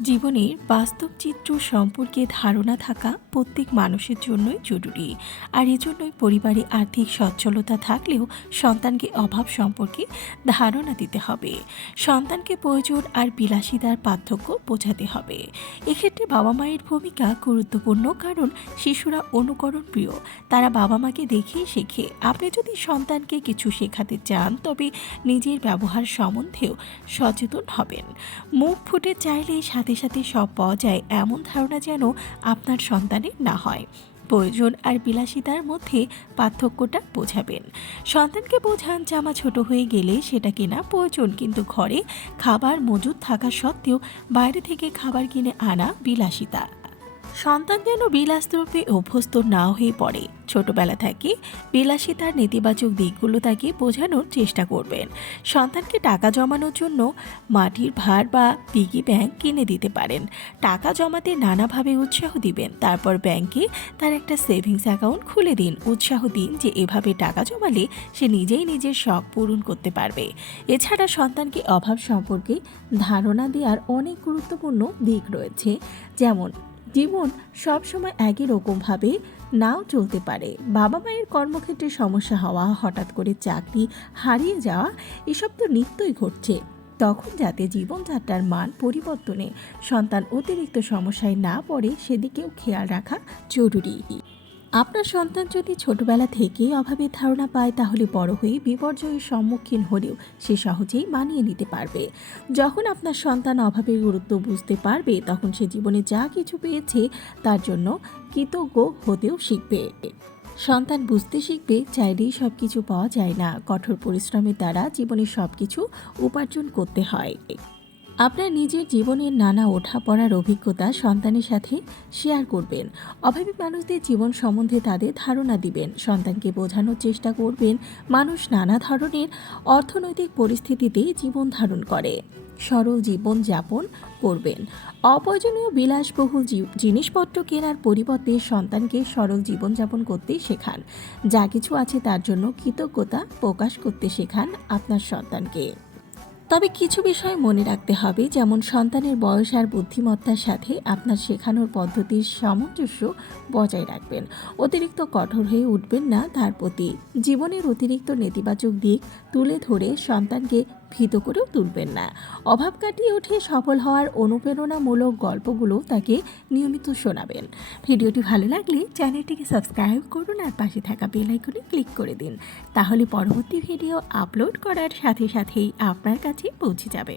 জীবনের বাস্তব চিত্র সম্পর্কে ধারণা থাকা প্রত্যেক মানুষের জন্যই জরুরি। আর এজন্যই পরিবারে আর্থিক সচ্ছলতা থাকলেও সন্তানকে অভাব সম্পর্কে ধারণা দিতে হবে। সন্তানকে প্রয়োজন আর বিলাসিতার পার্থক্য বোঝাতে হবে। এক্ষেত্রে বাবা মায়ের ভূমিকা গুরুত্বপূর্ণ, কারণ শিশুরা অনুকরণ প্রিয়। তারা বাবা মাকে দেখেই শেখে। আপনি যদি সন্তানকে কিছু শেখাতে চান, তবে নিজের ব্যবহার সম্বন্ধেও সচেতন হবেন। মুখ ফুটে চাইলেই সাথে সাথে সব পাওয়া যায়, এমন ধারণা যেন আপনার সন্তানের না হয়। প্রয়োজন আর বিলাসিতার মধ্যে পার্থক্যটা বোঝাবেন। সন্তানকে বোঝান জামা ছোট হয়ে গেলে সেটা কেনা প্রয়োজন, কিন্তু ঘরে খাবার মজুদ থাকা সত্ত্বেও বাইরে থেকে খাবার কিনে আনা বিলাসিতা। সন্তান যেন বিলাসদ্রব্যে অভ্যস্ত না হয়ে পড়ে। ছোটবেলা থেকে বিলাসিতার নেতিবাচক দিকগুলো তাকে বোঝানোর চেষ্টা করবেন। সন্তানকে টাকা জমানোর জন্য মাটির ভার বা পিগি ব্যাংক কিনে দিতে পারেন। টাকা জমাতে নানাভাবে উৎসাহ দিবেন। তারপর ব্যাংকে তার একটা সেভিংস অ্যাকাউন্ট খুলে দিন। উৎসাহ দিন যে এভাবে টাকা জমালে সে নিজেই নিজের শখ পূরণ করতে পারবে। এছাড়া সন্তানকে অভাব সম্পর্কে ধারণা দেওয়ার অনেক গুরুত্বপূর্ণ দিক রয়েছে, যেমন জীবন সবসময় একই রকমভাবে নাও চলতে পারে। বাবা মায়ের কর্মক্ষেত্রে সমস্যা হওয়া, হঠাৎ করে চাকরি হারিয়ে যাওয়া, এসব তো নিত্যই ঘটছে। তখন যাতে জীবনযাত্রার মান পরিবর্তনে সন্তান অতিরিক্ত সমস্যায় না পড়ে, সেদিকেও খেয়াল রাখা জরুরি। আপনার সন্তান যদি ছোটবেলা থেকেই অভাবের ধারণা পায়, তাহলে বড় হয়ে বিপর্যয়ের সম্মুখীন হলেও সে সহজেই মানিয়ে নিতে পারবে। যখন আপনার সন্তান অভাবের গুরুত্ব বুঝতে পারবে, তখন সে জীবনে যা কিছু পেয়েছে তার জন্য কৃতজ্ঞ হতেও শিখবে। সন্তান বুঝতে শিখবে চাইলেই সব কিছু পাওয়া যায় না, কঠোর পরিশ্রমের দ্বারা জীবনে সব কিছু উপার্জন করতে হয়। আপনার নিজের জীবনের নানা ওঠাপড়ার অভিজ্ঞতা সন্তানের সাথে শেয়ার করবেন। অভাবী মানুষদের জীবন সম্বন্ধে তাদের ধারণা দিবেন। সন্তানকে বোঝানোর চেষ্টা করবেন মানুষ নানা ধরনের অর্থনৈতিক পরিস্থিতিতে জীবন ধারণ করে। সরল জীবন যাপন করবেন। অপ্রয়োজনীয় বিলাসবহুল জিনিসপত্র কেনার পরিবর্তে সন্তানকে সরল জীবনযাপন করতে শেখান। যা কিছু আছে তার জন্য কৃতজ্ঞতা প্রকাশ করতে শেখান আপনার সন্তানকে। তবে কিছু বিষয় মনে রাখতে হবে, যেমন সন্তানের বয়স আর বুদ্ধিমত্তার সাথে আপনার শেখানোর পদ্ধতির সামঞ্জস্য বজায় রাখবেন। অতিরিক্ত কঠোর হয়ে উঠবেন না তার প্রতি। জীবনের অতিরিক্ত নেতিবাচক দিক তুলে ধরে সন্তানকে ভীত করেও তুলবেন না। অভাব কাটিয়ে উঠে সফল হওয়ার অনুপ্রেরণামূলক গল্পগুলো তাকে নিয়মিত শোনাবেন। ভিডিওটি ভালো লাগলে চ্যানেলটিকে সাবস্ক্রাইব করুন আর পাশে থাকা বেল আইকনে ক্লিক করে দিন। তাহলে পরবর্তী ভিডিও আপলোড করার সাথে সাথেই আপনার কাছে পৌঁছে যাবে।